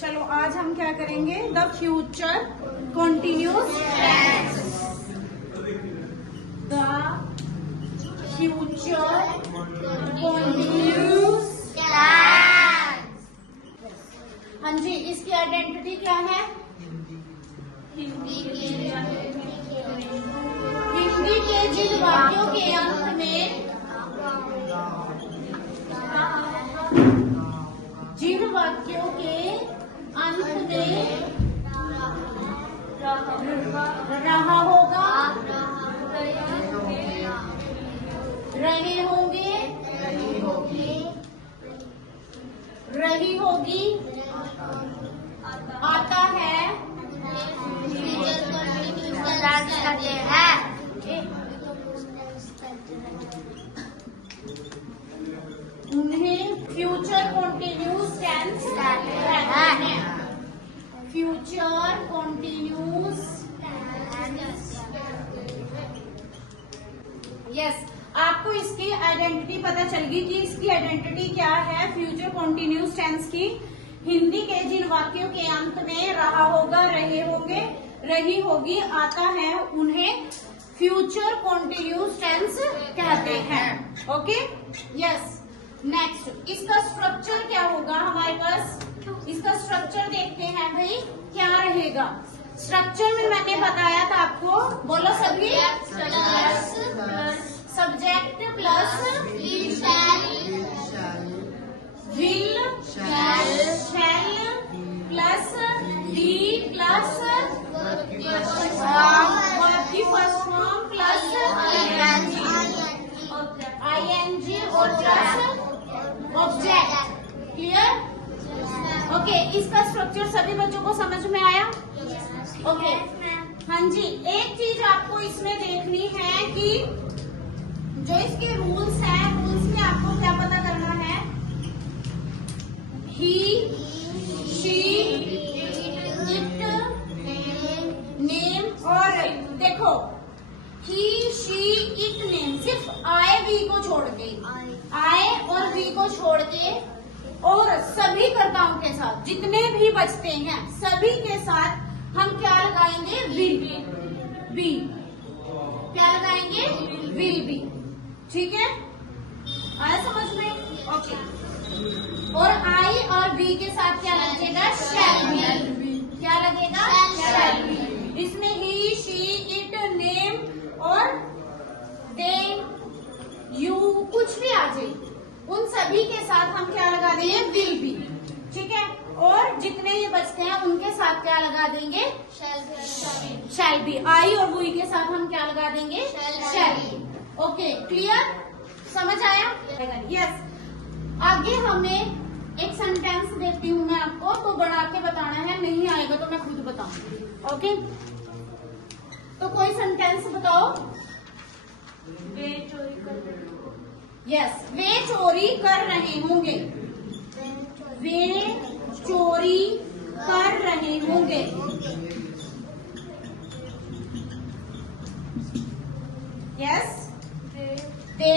चलो आज हम क्या करेंगे, the future continuous tense. The future continuous tense. हाँ जी, इसकी आइडेंटिटी क्या है? हिंदी के जिन वाक्यों के अंत में रहा होगा, रहे होंगे, रही होगी, आता है, उन्हें फ्यूचर कॉन्टिन्यूस टेंस कहते हैं। Future continuous yes. आपको इसकी आइडेंटिटी पता चल गई कि इसकी आइडेंटिटी क्या है फ्यूचर कॉन्टिन्यूस टेंस की। हिंदी के जिन वाक्यों के अंत में रहा होगा, रहे होंगे, रही होगी, आता है, उन्हें फ्यूचर कॉन्टिन्यूस टेंस कहते हैं। Okay yes. नेक्स्ट, इसका स्ट्रक्चर क्या होगा हमारे पास? इसका स्ट्रक्चर देखते हैं भाई, क्या रहेगा स्ट्रक्चर में। मैंने बताया था आपको, बोलो सभी, subject plus will, shall plus be plus verb की फर्स्ट फॉर्म प्लस आईएनजी और प्लस ऑब्जेक्ट। क्लियर? ओके, इसका स्ट्रक्चर सभी बच्चों को समझ में आया? ओके हाँ जी। एक चीज आपको इसमें देखनी है कि जो इसके रूल्स हैं, रूल्स में आपको क्या पता करना है? ही, शी, इट, नेम। और देखो, ही, शी, इट, नेम सिर्फ आए वी को छोड़ के, आए और वी को छोड़ के, और सभी कर्ताओं के साथ जितने भी बचते हैं सभी के साथ हम क्या लगाएंगे? Will be. क्या लगाएंगे? Will be. ठीक है, आया समझ में? ओके। और आई और बी के साथ क्या लगेगा? Shall be. क्या लगेगा? Shall be. इसमें ही, शी, इट, नेम और दे, यू कुछ भी आ जाए, उन सभी के साथ हम क्या लगा देंगे? Will be. ठीक है, और जितने ये बचते हैं उनके साथ क्या लगा देंगे? Shall be. आई और वी के साथ हम क्या लगा देंगे? Shall be. Okay clear? समझ आया? यस। आगे हमें एक सेंटेंस देती हूँ मैं आपको, तो बना के बताना है, नहीं आएगा तो मैं खुद बताऊंगी। ओके, तो कोई सेंटेंस बताओ। यस, वे चोरी कर रहे होंगे। वे चोरी कर रहे होंगे। Yes, they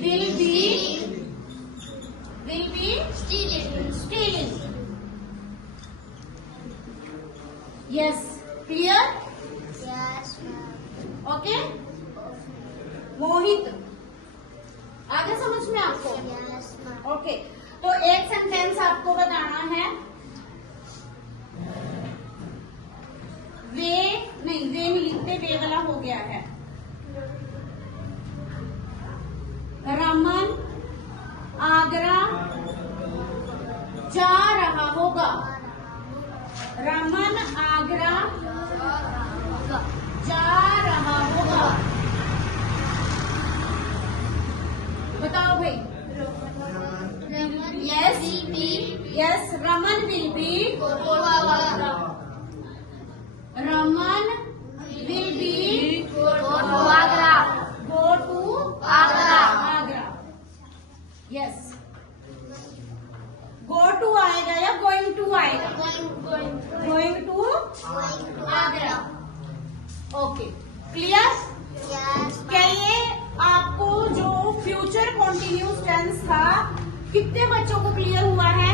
will be stealing. Yes, clear? Okay Mohit, आगे समझ में आपको? ओके, तो एक सेंटेंस आपको बताना है। वे नहीं लिखते, वे वाला हो गया है। रमन आगरा जा रहा होगा। रमन आगरा जा रहा होगा। बताओ भाई। Yes, Raman will be, Raman will be go to Agra. Yes, go to आएगा या गोइंग टू आएगा? Going to Agra. Okay clear? क्या ये आपको जो फ्यूचर कॉन्टिन्यूस टेंस था, कितने बच्चों को क्लियर हुआ है?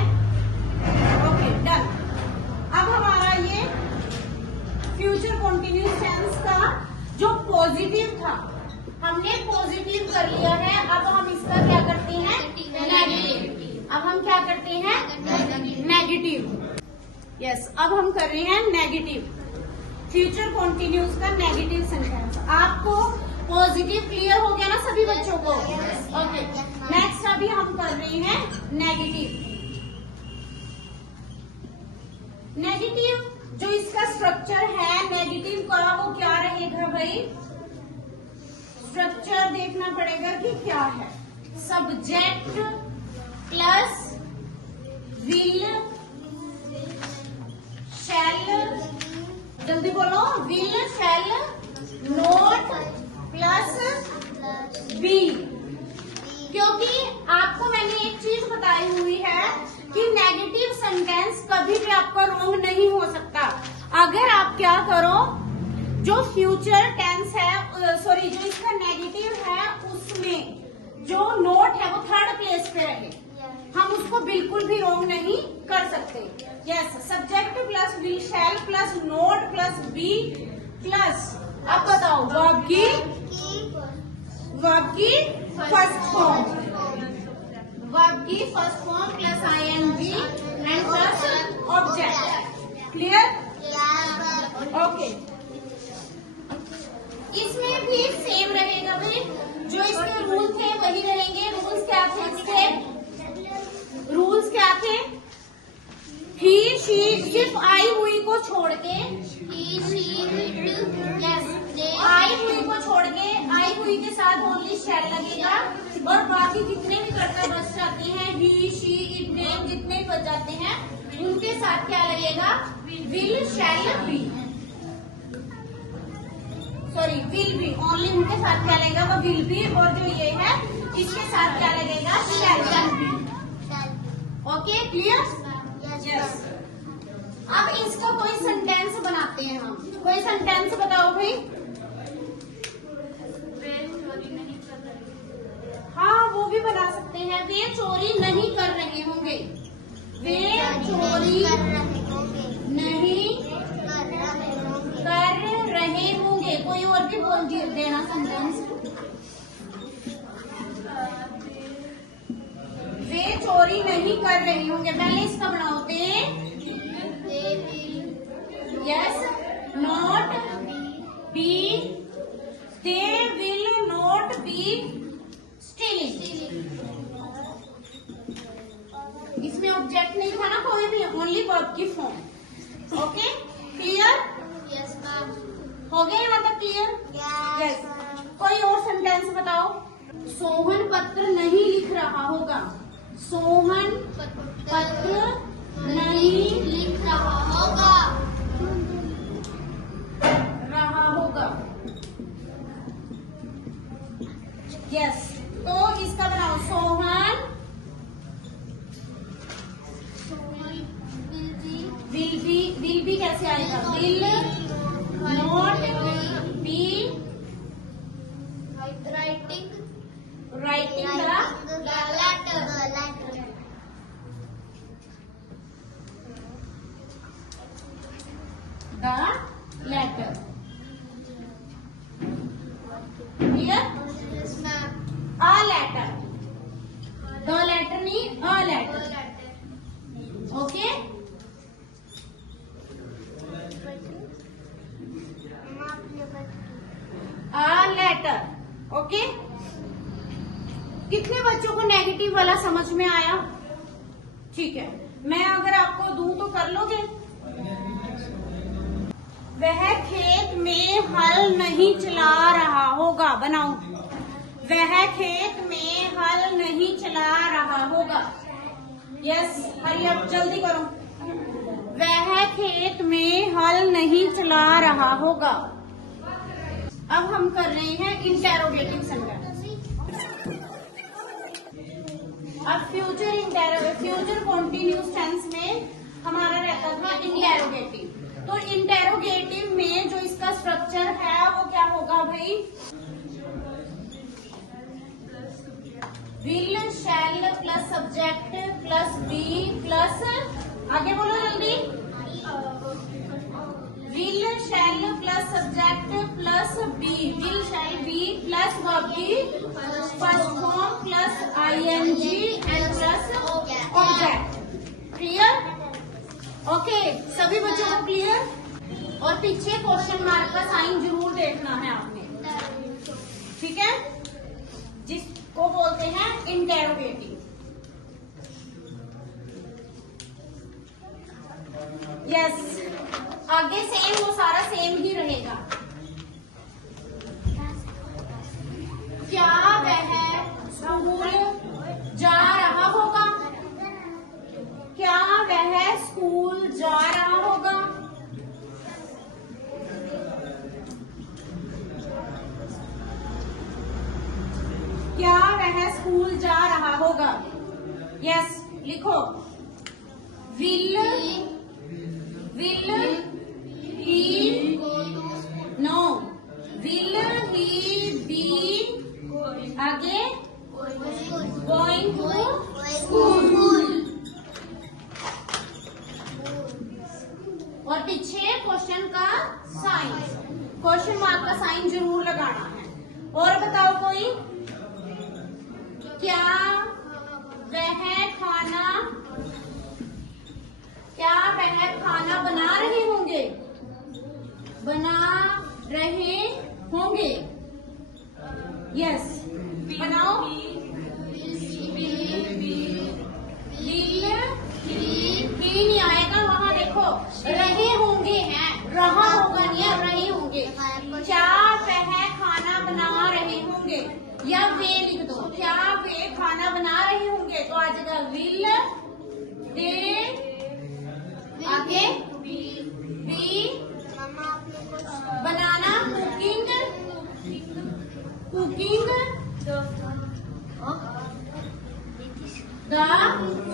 क्या करते हैं? नेगेटिव। यस, अब हम कर रहे हैं नेगेटिव, फ्यूचर कॉन्टिन्यूस का नेगेटिव सेंटेंस। आपको पॉजिटिव क्लियर हो गया ना सभी बच्चों को? ओके, नेक्स्ट अभी हम कर रहे हैं नेगेटिव। नेगेटिव जो इसका स्ट्रक्चर है नेगेटिव का, वो क्या रहेगा भाई? स्ट्रक्चर देखना पड़ेगा कि क्या है। सब्जेक्ट प्लस विल शैल, जल्दी बोलो, will shall not plus be. क्योंकि आपको मैंने एक चीज बताई हुई है कि नेगेटिव सेंटेंस कभी भी आपका रॉन्ग नहीं हो सकता। अगर आप क्या करो, जो फ्यूचर टेंस है, सॉरी जो इसका नेगेटिव है, उसमें जो नोट है वो थर्ड प्लेस पे रहे, हम उसको बिल्कुल भी रॉन्ग नहीं कर सकते। Yes, subject plus will shall plus not plus be plus, अब बताओ वर्ब की फर्स्ट फॉर्म, वर्ब की first form plus ING and plus object. Clear? Okay, इसमें भी सेम रहेगा भाई, जो इसके रूल थे वही रहेंगे। रूल्स क्या थे इसके? रूल्स क्या थे? ही शी, सिर्फ आई हुई को छोड़ के, आई हुई को छोड़ के, आई हुई के साथ ओनली शैल लगेगा, और बाकी जितने भी कर्ता बच जाते हैं, ही शी इट नेम जितने बच जाते हैं, उनके साथ क्या लगेगा? Will shall B, sorry will be, only उनके साथ क्या लगेगा? वो विल बी, और जो ये है इसके साथ क्या लगेगा? Shall be. Okay, clear? Yes. अब इसका कोई सेंटेंस बनाते हैं हम। कोई सेंटेंस बताओ भाई। हाँ, वो भी बना सकते हैं। वे चोरी नहीं कर रहे होंगे, वे चोरी नहीं कर रहे होंगे। कोई और भी बोल देना सेंटेंस। वे चोरी नहीं कर रहे होंगे, पहले इसका बनाओते। Yes, not be, they will not be stealing. इसमें ऑब्जेक्ट नहीं था ना कोई भी, ओनली वर्ब की form. Okay, clear? Yes ma'am. हो गया यहाँ तक क्लियर? यस। कोई और सेंटेंस बताओ। सोहन पत्र नहीं लिख रहा होगा, सोहन पत्र नहीं लिख रहा होगा, यस। तो इसका बनाओ, सोहन विल बी कैसे आएगा? Will not be writing the letter. Clear? Yes ma'am. A letter, the letter नहीं, a letter. Okay, a letter. Okay, कितने बच्चों को नेगेटिव वाला समझ में आया? ठीक है, मैं अगर आपको दूं तो कर लोगे? वह खेत में हल नहीं चला रहा होगा, बनाओ। वह खेत में हल नहीं चला रहा होगा। यस, हरी अब जल्दी करो। वह खेत में हल नहीं चला रहा होगा। अब हम कर रहे हैं इंटेरोगेटिव सेंटेंस। अब फ्यूचर कॉन्टिन्यूस टेंस में हमारा रहता था इंटेरोगेटिव। तो इंटेरोगेटिव में जो इसका स्ट्रक्चर है वो क्या होगा भाई? Will shall plus subject plus be plus, आगे बोलो जल्दी। Will shall plus subject plus be, will shall be plus verb की first form plus ING and plus object. Okay, सभी बच्चों को क्लियर? और पीछे क्वेश्चन मार्क का साइन जरूर देखना है आपने, ठीक है, जिसको बोलते हैं इंटेरोगेटिव। यस, आगे सेम, वो सारा सेम ही रहेगा। क्या वह स्कूल जा रहा होगा? क्या वह स्कूल जा रहा होगा? क्या वह स्कूल जा रहा होगा? यस, लिखो। Will he, no, will he be, आगे गोइंग टू स्कूल। और पीछे क्वेश्चन का साइन, क्वेश्चन मार्क का साइन जरूर लगाना है। और बताओ कोई, क्या वह खाना बना रहे होंगे? बना रहे होंगे। यस, बनाओ। ही नहीं आएगा, वहां देखो, रहे होंगे हैं, रहा होगा नहीं है, रहे होंगे। क्या वह खाना बना रहे होंगे, या वे लिख दो। क्या वे खाना बना रहे होंगे, तो आ जाएगा विल दे, आगे बी, बनाना, कुकिंग द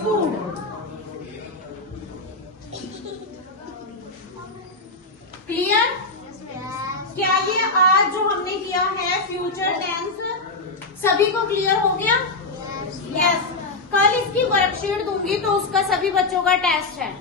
फूड। क्लियर? क्या ये आज जो हमने किया है फ्यूचर टेंस सभी को क्लियर हो गया? यस, कल इसकी वर्कशीट दूंगी तो उसका सभी बच्चों का टेस्ट है।